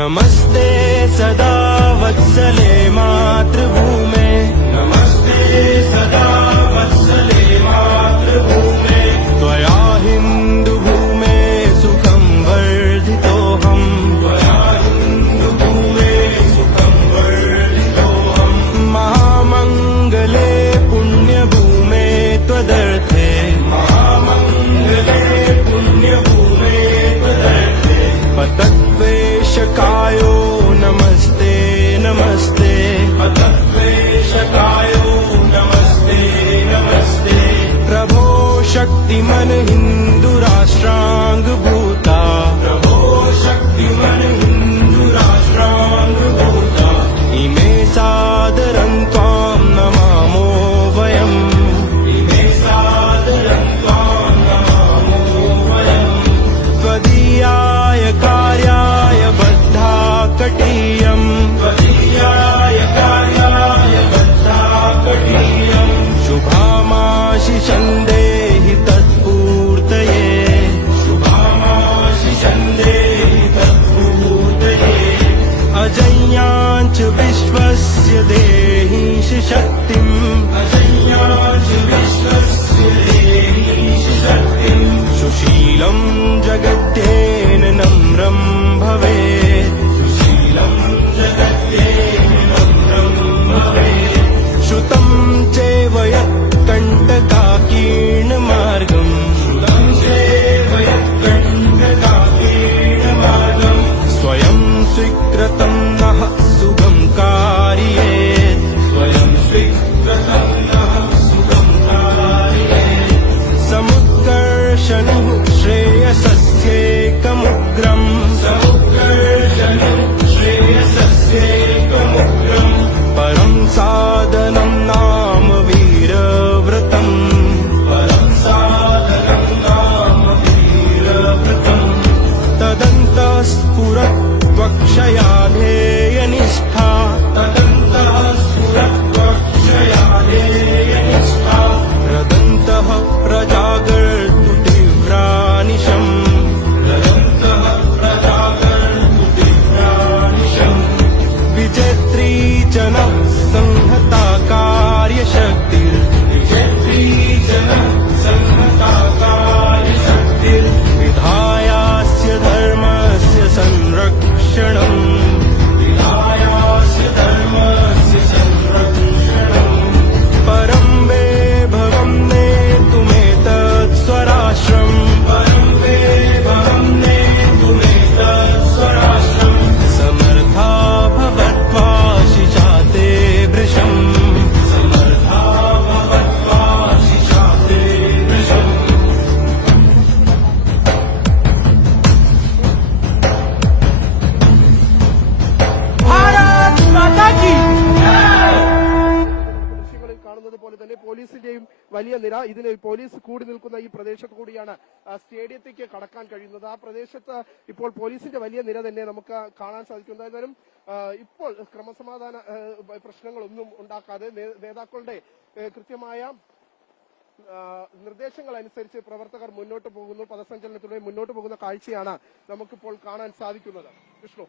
नमस्ते सदा वत्सले मातृभूमे, नमस्ते सदा वत्सले मातृभूमे, त्वया हिन्दुभूमे सुखं वर्धितोऽहम्, त्वया हिन्दुभूमे सुखं वर्धितोऽहम्, महामङ्गले पुण्यभूमे त्वदर्थे, महामङ्गले पुण्यभूमे त्वदर्थे, पतद्वेषकायो नमस्ते नमस्ते, पतद्वेषकायो नमस्ते नमस्ते, प्रभो शक्तिमन हिन्दुराष्ट्राङ्गभूता, प्रभो शक्तिमन हिन्दुराष्ट्राङ्गभूता, इमे सादरं त्वां नमामो वयम्, इमे सादरं त्वां नमामो वयम्, त्वदीयाय कार्याय बद्धाकटीयम्, त्वदीयाय कार्याय बद्धाकटीयम्, शुभामाशिषं देहि तत्पूर्तये, शुभामाशिषं देहि तत्पूर्तये, अजय्याञ्च विश्वस्य देहीश शक्तिम्, अजय्याञ्च विश्वस्य देहीश शक्तिम्, सुशीलं जगद्येन नम्रं भवेत्, सुशीलं जगद्येन नम्रं भवेत्, श्रुतं चैव यत्कण्टकाकीर्णमार्गम्, श्रुतं चैव यत्कण्टकाकीर्णमार्गम्, स्वयं स्वीकृतं नः शुभं कारयेत्, स्वयं स्वीकृतं नः शुभं कारयेत्, समुत्कर्षणुः श्रेयसस्यैकमुग्रम्, समुत्कर्षणुः श्रेयसस्यैकमुग्रम्, परं साधनं नाम वीरव्रतम्, परं साधनं नाम वीरव्रतम्, तदन्तः स्फुरत्वक्षया ध्येयनिष्ठा, तदन्तः स्फुरत्वक्षया ध्येयनिष्ठा, रदन्तः प्रजागर्तु तीव्रानिशम्, रदन्तः प्रजागर्तु तीव्रानिशम्, विजेत्री जनः संहता कार्यशक्तिर्, विजेत्री जनः संहता कार्यशक्तिर्, विधायास्य धर्मस्य संरक्षणम्, विधायास्य धर्मस्य संरक्षणम्, परं वैभवं नेतुमेतत् स्वराष्ट्रम्, परं वैभवं नेतुमेतत् स्वराष्ट्रम्, समर्था भवत्वा शिशाते वृषम्, समर्था भवत्वा शिशाते वृषम्। ദൃശ്യങ്ങളിൽ കാണുന്നത് പോലെ തന്നെ പോലീസിന്റെയും വലിയ നിര, ഇതിന് പോലീസ് കൂടി നിൽക്കുന്ന ഈ പ്രദേശത്ത് കൂടിയാണ് സ്റ്റേഡിയത്തേക്ക് കടക്കാൻ കഴിയുന്നത്. ആ പ്രദേശത്ത് ഇപ്പോൾ പോലീസിന്റെ വലിയ നിര തന്നെ നമുക്ക് കാണാൻ സാധിക്കും. എന്തായാലും ഇപ്പോൾ ക്രമസമാധാന പ്രശ്നങ്ങളൊന്നും ഉണ്ടാക്കാതെ നേതാക്കളുടെ കൃത്യമായ നിർദ്ദേശങ്ങൾ അനുസരിച്ച് പ്രവർത്തകർ മുന്നോട്ട് പോകുന്നു. പഥസഞ്ചലനത്തിലൂടെ മുന്നോട്ട് പോകുന്ന കാഴ്ചയാണ് നമുക്കിപ്പോൾ കാണാൻ സാധിക്കുന്നത്. വിഷ്ണു.